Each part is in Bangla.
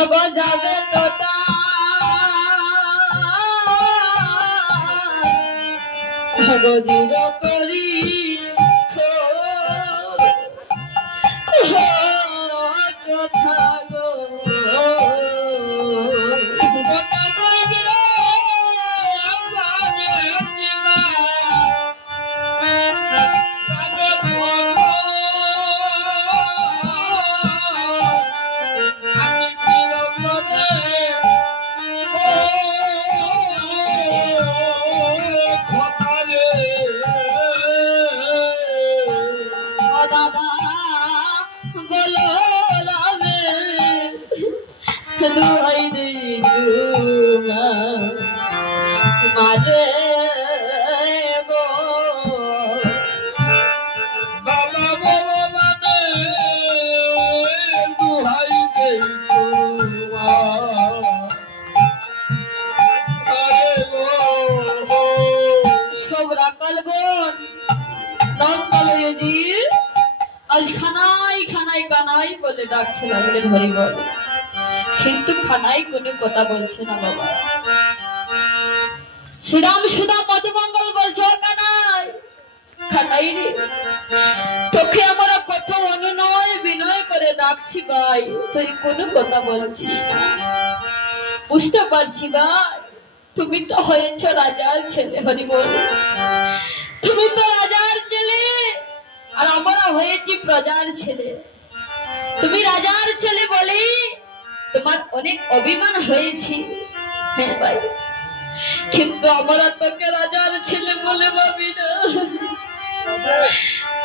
হব যাবে তো করি মানে দুহাই দেই তোমার আরে গো সব রাকাল বোন দমকল হয়ে দি আজ খানাই খানাই কানাই বলে ডাকছিল বলে বল কিন্তু খানাই কোনো কথা বলছে না বাবা। শ্রীরাম সুদা মধুমঙ্গল বলছে "ও কানাই খানাই রে। তোকে আমরা কত অনুনয় বিনয় করে ডাকছি ভাই, তুই কোনো কথা বলছিস না। বুঝতে পারছি ভাই, তুমি তো হয়েছ রাজার ছেলে হরি বল তুমি তো রাজার ছেলে, আর আমরা হয়েছি প্রজার ছেলে। তুমি রাজার ছেলে বলে তোমার অনেক অভিমান হয়েছে হ্যাঁ ভাই কিন্তু আমরা তোকে রাজার ছেলে বলে ভাবি না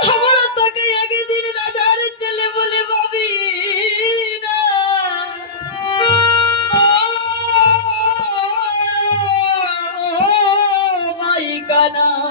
আমরা তোকে একদিন রাজার ছেলে বলে ভাবি না মাই কানাই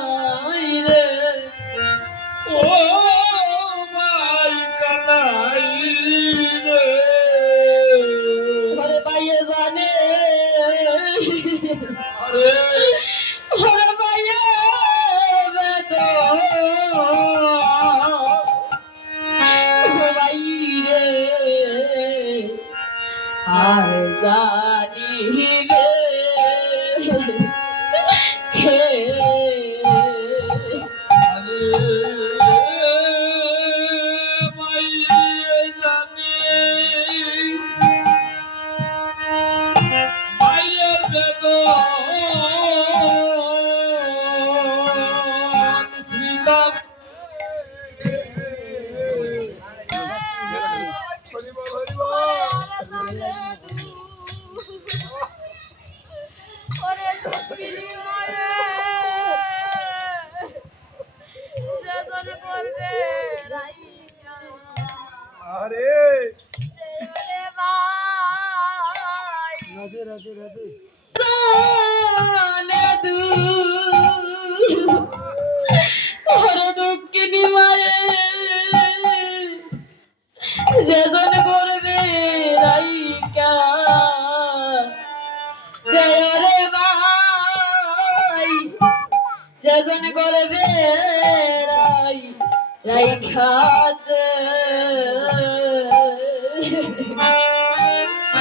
আর জানি আরে। রে ভাই জানে হর দুঃখিনী মায়ে যেজন রাইখাতে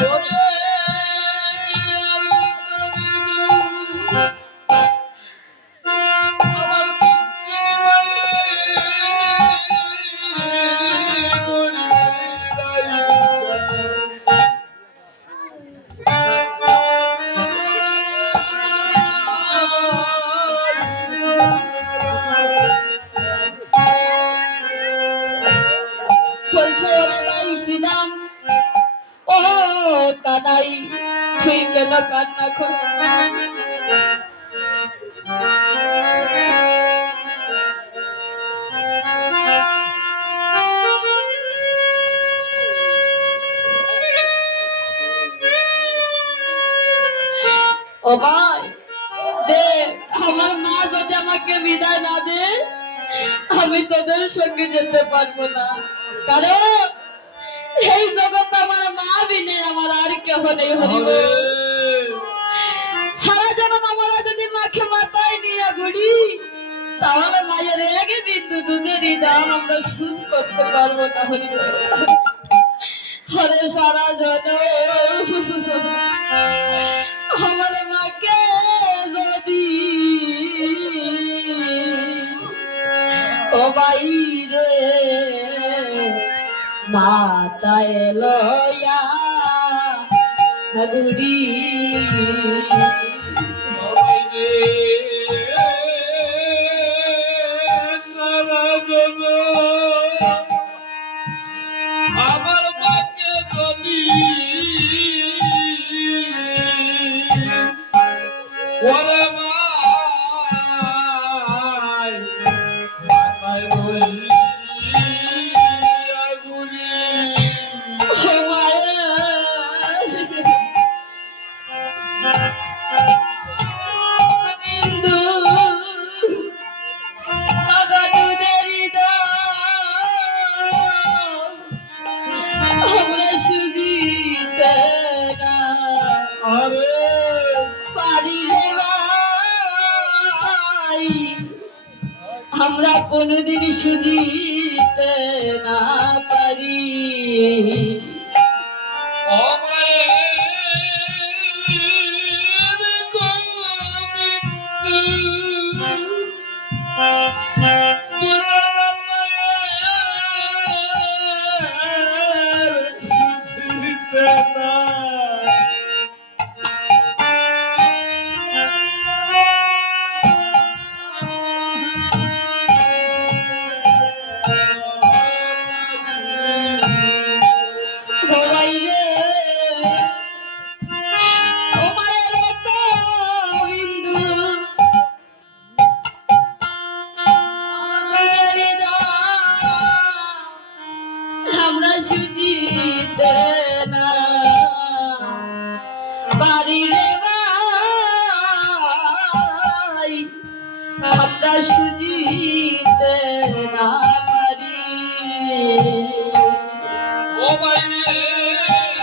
ওরে আমার বলছে ওরে ভাই শ্রীরাম ও কানাই তুই কেন কান্না কর। ও ভাই, দে, আমার মা যদি আমাকে বিদায় না দে আমি তোদের সঙ্গে যেতে পারব না। এই জগতে আমার মা বিনে আমার আর কেহ নেই হরিব সারা জন্ম আমরা যদি মাকে মাথায় নিয়ে ঘুরি তাহলে মায়ের এক বিন্দু দুধেরই দাম আমরা শুন করতে পারব না হরিব হরে সারা জন্ম আমার মাকে যদি ও বাই রে মাতায় লয়া বুড়ি আমার মাকে যদি ওরা কোনদিন সুদিতে না সবাই নিয়ে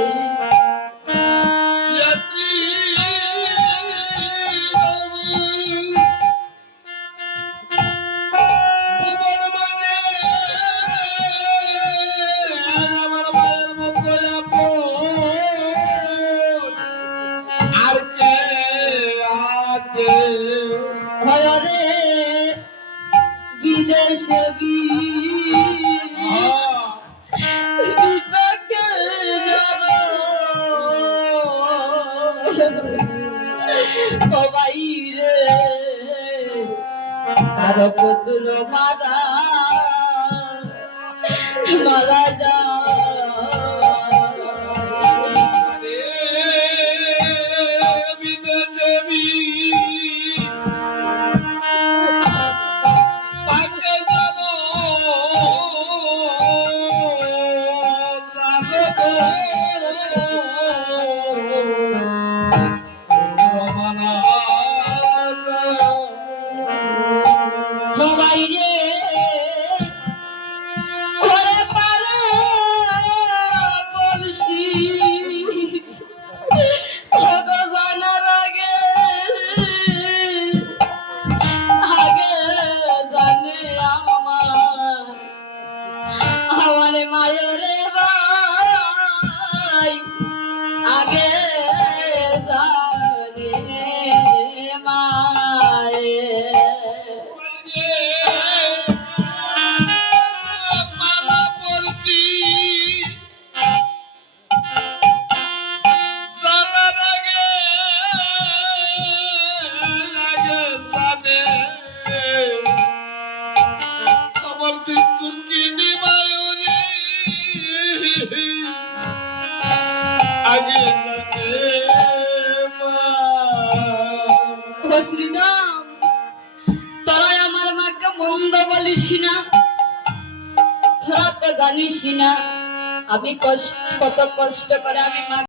সবাই রে আর পুতুল মারা মারা যা জানিস না। আমি কষ্ট কত কষ্ট করে আমি